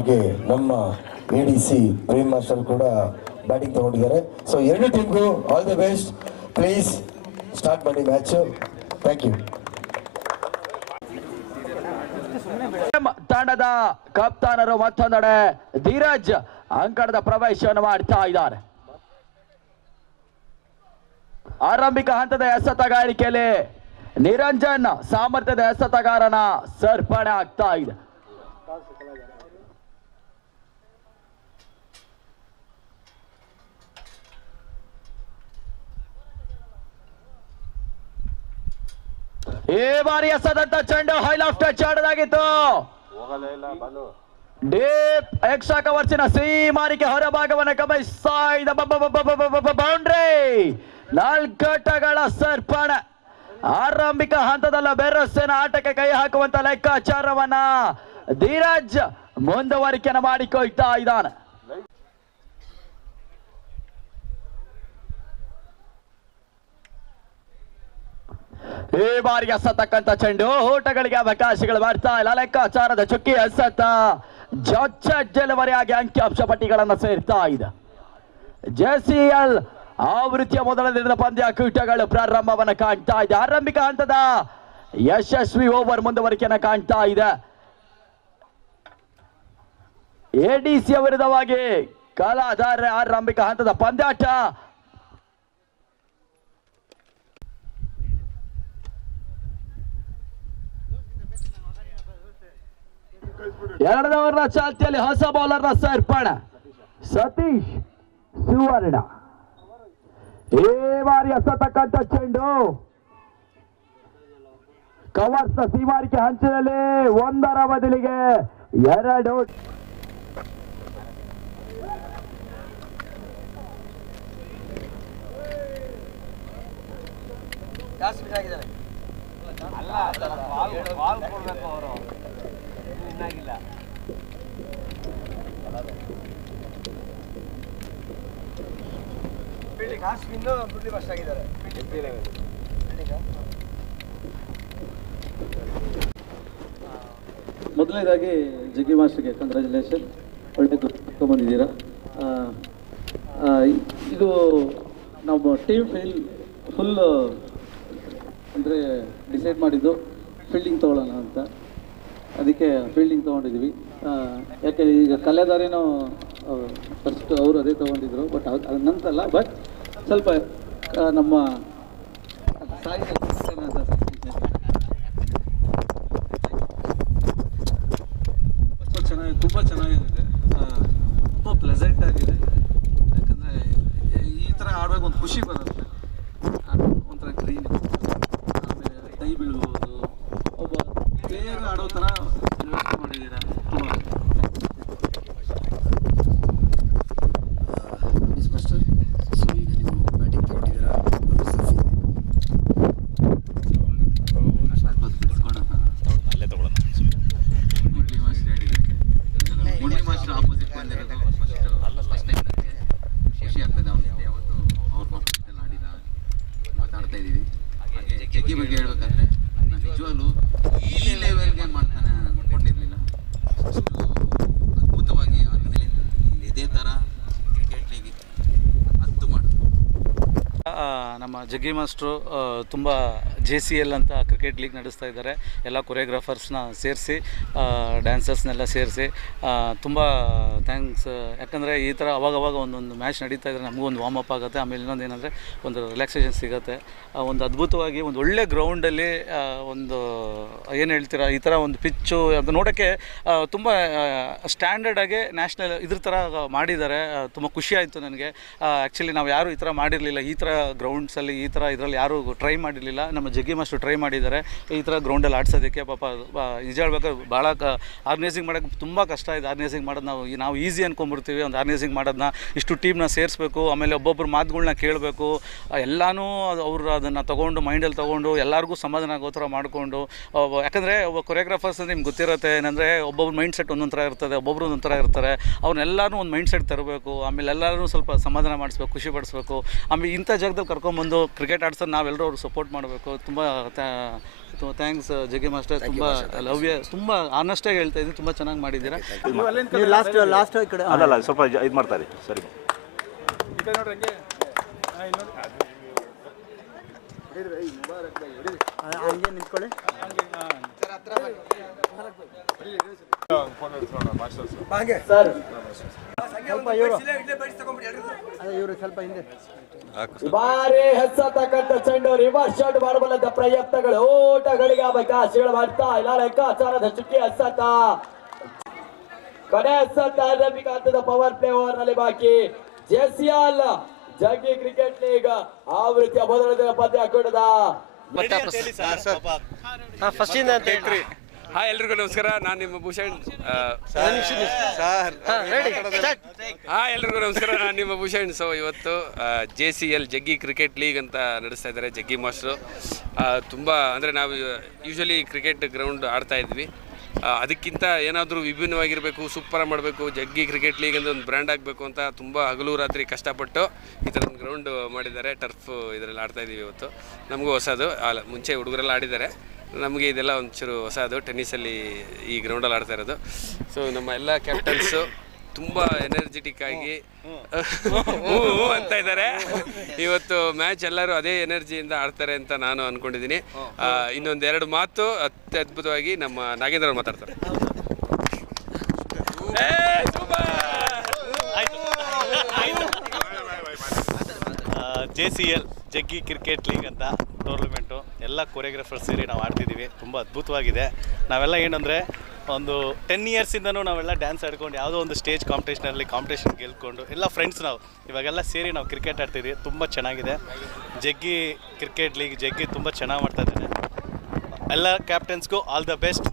ಹಾಗೆ ನಮ್ಮ A D C Prem master ಕೂಡ ಬ್ಯಾಟಿಂಗ್ ತಗೊಂಡಿದ್ದಾರೆ. ಸೊ ಎರಡು ಟೀಮ್ಗೂ all the best please start ಮಾಡಿ ಮ್ಯಾಚ್ ಥ್ಯಾಂಕ್ ಯು ತಂಡದ ಕಪ್ತಾನರು ಮತ್ತೊಂದೆಡೆ ಧೀರಜ್ ಅಂಕಣದ ಪ್ರವೇಶವನ್ನು ಮಾಡ್ತಾ ಇದ್ದಾರೆ. ಆರಂಭಿಕ ಹಂತದ ಎಸತಗಾರಿಕೆಯಲ್ಲಿ ನಿರಂಜನ್ ಸಾಮರ್ಥ್ಯದ ಎಸತಗಾರನ ಸರ್ಪಣೆ ಆಗ್ತಾ ಇದೆ. ಈ ಬಾರಿ ಎಸದಂತ ಚೆಂಡು ಹೈಲಾಫ್ ಟಚ್ ಆಡಲಾಗಿತ್ತು ಡೀಪ್ ಎಕ್ಸ್ಟ್ರಾ ಕವರ್ಸಿನ ಸೀಮಾರಿಕೆ ಹೊರಭಾಗವನ್ನು ಗಮನಿಸ್ತಾ ಇದ್ದ ಬೌಂಡ್ರಿ. ನಾಲ್ಕಟಗಳ ಸರ್ಪಣ. ಆರಂಭಿಕ ಹಂತದಲ್ಲ ಬೆರಸ್ಸಿನ ಆಟಕ್ಕೆ ಕೈ ಹಾಕುವಂತ ಲೆಕ್ಕಾಚಾರವನ್ನ ಧೀರಜ್ ಮುಂದುವರಿಕೆಯನ್ನು ಮಾಡಿಕೊಳ್ತಾ ಇದ್ದಾನೆ. ಈ ಬಾರಿ ಎಸತಕ್ಕಂತ ಚೆಂಡು ಊಟಗಳಿಗೆ ಅವಕಾಶಗಳು ಬರ್ತಾ ಇಲ್ಲ. ಲೆಕ್ಕಾಚಾರದ ಚುಕ್ಕಿ ಎಸತ್ತ ಜೊಚ್ಚ ಡೆಲಿವರಿಯಾಗಿ ಅಂಕಿಅಂಶ ಪಟ್ಟಿಗಳನ್ನು ಸೇರ್ತಾ ಇದೆ. ಜೆಸಿಎಲ್ ಆವೃತ್ತಿಯ ಮೊದಲ ದಿನದ ಪಂದ್ಯ ಕೂಟಗಳು ಪ್ರಾರಂಭವನ್ನು ಕಾಣ್ತಾ ಇದೆ. ಆರಂಭಿಕ ಹಂತದ ಯಶಸ್ವಿ ಓವರ್ ಮುಂದುವರಿಕೆಯನ್ನು ಕಾಣ್ತಾ ಇದೆ. ಎಡಿಸಿಯ ವಿರುದ್ಧವಾಗಿ ಕಲಾಧಾರ ಆರಂಭಿಕ ಹಂತದ ಪಂದ್ಯಾಟ ಎರಡನೇ ಓವರ್ನ ಚಾಲ್ತಿಯಲ್ಲಿ ಹೊಸ ಬೌಲರ್ನ ಸರ್ಪಣ ಸತೀಶ್ ಸುವರ್ಣ. ಏ ಬಾರಿ ಎಸತಕ್ಕಂಥ ಚೆಂಡು. ಕವರ್ಸ್ ಸೀಮಾರಿಕೆ ಹಂಚಿನಲ್ಲಿ ಒಂದರ ಬದಲಿಗೆ ಎರಡು. ಮೊದಲನೇದಾಗಿ ಜಗ್ಗಿ ಮಾಸ್ಟರ್ಗೆ ಕಂಗ್ರ್ಯಾಚುಲೇಷನ್ ಒಳ್ಳೆ ಬಂದಿದ್ದೀರಾ ಇದು ನಮ್ಮ ಟೀಮ್ ಫೀಲ್ ಫುಲ್ ಅಂದರೆ ಡಿಸೈಡ್ ಮಾಡಿದ್ದು ಫೀಲ್ಡಿಂಗ್ ತೊಗೊಳ್ಳೋಣ ಅಂತ. ಅದಕ್ಕೆ ಫೀಲ್ಡಿಂಗ್ ತೊಗೊಂಡಿದ್ವಿ. ಯಾಕೆ ಈಗ ಕಲೆದಾರಿನೂ ಫಸ್ಟ್ ಅವರು ಅದೇ ತೊಗೊಂಡಿದ್ರು ಬಟ್ ಅದು ನಂತರಲ್ಲ ಬಟ್ ಸ್ವಲ್ಪ ನಮ್ಮ ಅಂತ ತುಂಬ ಚೆನ್ನಾಗಿ, ತುಂಬ ಚೆನ್ನಾಗಿದೆ. ತುಂಬ ಪ್ಲೆಸೆಂಟ್ ಆಗಿದೆ. ಯಾಕಂದರೆ ಈ ಥರ ಆಡುವಾಗ ಒಂದು ಖುಷಿ ಬರುತ್ತೆ. ಒಂಥರ ಗ್ರೀನ್ ಆಮೇಲೆ ಕೈ ಬೀಳ್ಬೋದು ಒಬ್ಬ ಪ್ಲೇಯರ್ ಆಡೋ ಥರ ವ್ಯವಸ್ಥೆ ಮಾಡಿದ್ದೀರಾ ತುಂಬ ಮಿಸ್ ಮಾಸ್ಟರ್ ಸೊ ಈಗ ನೀವು ಬ್ಯಾಟಿಂಗ್ ತಗೊಂಡಿದ್ದೀರಾ ಮುರಳಿ ಮಾಸ್ಟರ್ ಹೇಳಿದ್ದಾರೆ ಮುರಳಿ ಮಾಸ್ಟರ್ ಆಪೋಸಿಟ್ ಖುಷಿ ಆಗ್ತದೆ ಮಾತಾಡ್ತಾ ಇದ್ದೀವಿ ಹಾಗೆ ಜಗ್ಗಿ ಬಗ್ಗೆ ಹೇಳ್ಬೇಕಂದ್ರೆ ಈ ಲೆವೆಲ್ಗೆ ಮಾಡ್ತಾನೆ ಅದ್ಭುತವಾಗಿ ಇದೇ ಥರ ಕ್ರಿಕೆಟ್ ಲೀಗ್ ನಮ್ಮ ಜಗ್ಗಿ ಮಾಸ್ಟ್ರು ತುಂಬ ಜೆ ಸಿ ಎಲ್ ಅಂತ ಕ್ರಿಕೆಟ್ ಲೀಗ್ ನಡೆಸ್ತಾ ಇದ್ದಾರೆ. ಎಲ್ಲ ಕೊರಿಯೋಗ್ರಾಫರ್ಸ್ನ ಸೇರಿಸಿ ಡ್ಯಾನ್ಸರ್ಸ್ನೆಲ್ಲ ಸೇರಿಸಿ ತುಂಬ ಥ್ಯಾಂಕ್ಸ್ ಯಾಕಂದರೆ ಈ ಥರ ಅವಾಗವಾಗ ಒಂದೊಂದು ಮ್ಯಾಚ್ ನಡೀತಾ ಇದ್ದರೆ ನಮಗೂ ಒಂದು ವಾರ್ಮ್ ಅಪ್ ಆಗುತ್ತೆ. ಆಮೇಲೆ ಇನ್ನೊಂದು ಏನಂದರೆ ಒಂದು ರಿಲ್ಯಾಕ್ಸೇಷನ್ ಸಿಗುತ್ತೆ. ಒಂದು ಅದ್ಭುತವಾಗಿ ಒಂದು ಒಳ್ಳೆ ಗ್ರೌಂಡಲ್ಲಿ ಒಂದು, ಏನು ಹೇಳ್ತೀರಾ, ಈ ಥರ ಒಂದು ಪಿಚ್ಚು ಅದು ನೋಡೋಕ್ಕೆ ತುಂಬ ಸ್ಟ್ಯಾಂಡರ್ಡಾಗಿ ನ್ಯಾಷನಲ್ ಇದ್ರ ಥರ ಮಾಡಿದ್ದಾರೆ. ತುಂಬ ಖುಷಿ ಆಯಿತು ನನಗೆ. ಆ್ಯಕ್ಚುಲಿ ನಾವು ಯಾರು ಈ ಥರ ಮಾಡಿರಲಿಲ್ಲ. ಈ ಥರ ಗ್ರೌಂಡ್ಸಲ್ಲಿ ಈ ಥರ ಇದರಲ್ಲಿ ಯಾರೂ ಟ್ರೈ ಮಾಡಿರಲಿಲ್ಲ. ನಮ್ಮ ಜಗ್ಗಿ ಮಾಸ್ಟ್ರು ಟ್ರೈ ಮಾಡಿದ್ದಾರೆ. ಈ ಥರ ಗ್ರೌಂಡಲ್ಲಿ ಆಡ್ಸೋದಕ್ಕೆ ಪಾಪ ನಿಜ ಹೇಳ್ಬೇಕಾದ್ರೆ ಭಾಳ ಆರ್ಗನೈಸಿಂಗ್ ಮಾಡೋಕ್ಕೆ ತುಂಬ ಕಷ್ಟ ಇದೆ. ಆರ್ಗನೈಸಿಂಗ್ ಮಾಡೋದು ನಾವು ನಾವು ಈಸಿ ಅಂದ್ಕೊಂಡ್ಬಿಡ್ತೀವಿ ಒಂದು ಆರ್ಗನೈಸಿಂಗ್ ಮಾಡೋದನ್ನ ಇಷ್ಟು ಟೀಮ್ನ ಸೇರಿಸ್ಬೇಕು, ಆಮೇಲೆ ಒಬ್ಬೊಬ್ಬರು ಮಾತುಗಳನ್ನ ಕೇಳಬೇಕು. ಎಲ್ಲನೂ ಅವರು ಅದನ್ನು ತೊಗೊಂಡು ಮೈಂಡಲ್ಲಿ ತೊಗೊಂಡು, ಎಲ್ಲರಿಗೂ ಸಮಾಧಾನ ಆಗೋ ಥರ ಮಾಡಿಕೊಂಡು ಯಾಕಂದರೆ ಒಬ್ಬ ಕೊರಿಯೋಗ್ರಾಫರ್ಸ್ ನಿಮ್ಗೆ ಗೊತ್ತಿರುತ್ತೆ, ಏನಂದರೆ ಒಬ್ಬೊಬ್ರು ಮೈಂಡ್ ಸೆಟ್ ಒಂದೊಂದು ಥರ ಇರ್ತದೆ, ಒಬ್ಬೊಬ್ರು ಒಂದೊಂದು ಥರ ಇರ್ತಾರೆ. ಅವ್ರನ್ನೆಲ್ಲರೂ ಒಂದು ಮೈಂಡ್ ಸೆಟ್ ತರಬೇಕು, ಆಮೇಲೆ ಎಲ್ಲರೂ ಸ್ವಲ್ಪ ಸಮಾಧಾನ ಮಾಡಿಸ್ಬೇಕು, ಖುಷಿ ಪಡಿಸ್ಬೇಕು. ಆಮೇಲೆ ಇಂಥ ಜಾಗದಲ್ಲಿ ಕರ್ಕೊಂಬಂದು ಕ್ರಿಕೆಟ್ ಆಡ್ಸೋದು ನಾವೆಲ್ಲರೂ ಅವ್ರಿಗೆ ಸಪೋರ್ಟ್ ಮಾಡಬೇಕು. ತುಂಬ ಥ್ಯಾಂಕ್ಸ್ ಜಗ್ಗಿ ಮಾಸ್ಟರ್ ತುಂಬ ಲವ್ಯ ತುಂಬ ಆನೆಸ್ಟಾಗಿ ಹೇಳ್ತಾ ಇದ್ದೀನಿ ತುಂಬ ಚೆನ್ನಾಗಿ ಮಾಡಿದ್ದೀರಾ? ಲಾಸ್ಟ್ ಲಾಸ್ಟ್ ಈ ಕಡೆ. ಸ್ವಲ್ಪ ಇದು ಮಾಡ್ತಾರೆ ಸರಿ. ಹಂಗೆ. ನಿಂತ್ಕೊಳ್ಳಿ. ಸ್ವಲ್ಪ ಇವರು ಸ್ವಲ್ಪ ಹಿಂದೆ. ಬಾರಿ ಹೆಸತಕ್ಕಂತ ಚೆಂಡು ರಿವರ್ಸ್ ಶಾಟ್ ಮಾಡಬಲ್ಲಂತ ಪ್ರಯತ್ನಗಳು ಓಟಗಳಿಗೆ ಅವಕಾಶಗಳು ಮಾಡ್ತಾ ಇಲ್ಲ. ಲೆಕ್ಕಾಚಾರದ ಚುಕ್ಕಿ ಹೆಸತ ಕೊನೆ ಹೆಸತ್ತ ಆರಂಭಿಕ ಹಂತದ ಪವರ್ ಪ್ಲೇ ಓವರ್ನಲ್ಲಿ ಬಾಕಿ. ಜೆಸಿಎಲ್ ಜಗ್ಗಿ ಕ್ರಿಕೆಟ್ ಲೀಗ್ ಆವೃತ್ತಿಯ ಮೊದಲ ದಿನ ಪಂದ್ಯ ಕೂಡದ ಹಾಯ್ ಎಲ್ರಿಗೂ ನಮಸ್ಕಾರ. ನಾನು ನಿಮ್ಮ ಭೂಷಣ್. ಹಾಯ್ ಎಲ್ರಿಗೂ ನಮಸ್ಕಾರ. ನಾನು ನಿಮ್ಮ ಭೂಷಣ್. ಸೊ ಇವತ್ತು J C L Jaggi cricket league ಅಂತ ನಡೆಸ್ತಾ ಇದ್ದಾರೆ ಜಗ್ಗಿ ಮಾಸ್ಟ್ರು. ತುಂಬ ಅಂದರೆ ನಾವು ಯೂಶಲಿ ಕ್ರಿಕೆಟ್ ಗ್ರೌಂಡ್ ಆಡ್ತಾ ಇದ್ವಿ. ಅದಕ್ಕಿಂತ ಏನಾದರೂ ವಿಭಿನ್ನವಾಗಿರಬೇಕು ಸೂಪರ್ ಮಾಡಬೇಕು ಜಗ್ಗಿ ಕ್ರಿಕೆಟ್ ಲೀಗ್ ಅಂದರೆ ಒಂದು ಬ್ರ್ಯಾಂಡ್ ಆಗಬೇಕು ಅಂತ ತುಂಬ ಹಗಲು ರಾತ್ರಿ ಕಷ್ಟಪಟ್ಟು ಈ ಥರ ಒಂದು ಗ್ರೌಂಡ್ ಮಾಡಿದ್ದಾರೆ ಟರ್ಫ್ ಇದರಲ್ಲಿ ಆಡ್ತಾ ಇದ್ದೀವಿ ಇವತ್ತು. ನಮಗೂ ಹೊಸದು. ಅಲ್ಲ ಮುಂಚೆ ಹುಡುಗರೆಲ್ಲ ಆಡಿದ್ದಾರೆ. ನಮಗೆ ಇದೆಲ್ಲ ಒಂಚೂರು ಹೊಸದು, ಟೆನ್ನಿಸಲ್ಲಿ ಈ ಗ್ರೌಂಡಲ್ಲಿ ಆಡ್ತಾ ಇರೋದು. ಸೊ ನಮ್ಮ ಎಲ್ಲ ಕ್ಯಾಪ್ಟನ್ಸು ತುಂಬ ಎನರ್ಜೆಟಿಕ್ ಆಗಿ ಹ್ಞೂ ಅಂತ ಇದ್ದಾರೆ. ಇವತ್ತು ಮ್ಯಾಚ್ ಎಲ್ಲರೂ ಅದೇ ಎನರ್ಜಿಯಿಂದ ಆಡ್ತಾರೆ ಅಂತ ನಾನು ಅನ್ಕೊಂಡಿದ್ದೀನಿ. ಇನ್ನೊಂದು ಎರಡು ಮಾತು ಅತ್ಯದ್ಭುತವಾಗಿ ನಮ್ಮ ನಾಗೇಂದ್ರ ಅವ್ರು ಮಾತಾಡ್ತಾರೆ. J C L Jaggi cricket league ಅಂತ ಟೂರ್ನಮೆಂಟು ಎಲ್ಲ ಕೊರಿಯೋಗ್ರಾಫರ್ ಸೇರಿ ನಾವು ಆಡ್ತಿದ್ದೀವಿ. ತುಂಬ ಅದ್ಭುತವಾಗಿದೆ. ನಾವೆಲ್ಲ ಏನಂದರೆ ಒಂದು ಟೆನ್ ಇಯರ್ಸಿಂದನೂ ನಾವೆಲ್ಲ ಡ್ಯಾನ್ಸ್ ಆಡ್ಕೊಂಡು ಯಾವುದೋ ಒಂದು ಸ್ಟೇಜ್ ಕಾಂಪಿಟೇಷನಲ್ಲಿ ಕಾಂಪಿಟೇಷನ್ ಗೆಲ್ಕೊಂಡು ಎಲ್ಲ ಫ್ರೆಂಡ್ಸ್ ನಾವು. ಇವಾಗೆಲ್ಲ ಸೇರಿ ನಾವು ಕ್ರಿಕೆಟ್ ಆಡ್ತಿದ್ದೀವಿ. ತುಂಬ ಚೆನ್ನಾಗಿದೆ. ಜಗ್ಗಿ ಕ್ರಿಕೆಟ್ ಲೀಗ್ ಜಗ್ಗಿ ತುಂಬ ಚೆನ್ನಾಗಿ ಮಾಡ್ತಾ ಇದ್ದಾರೆ. ಎಲ್ಲ ಕ್ಯಾಪ್ಟನ್ಸ್ಗೂ ಆಲ್ ದ ಬೆಸ್ಟ್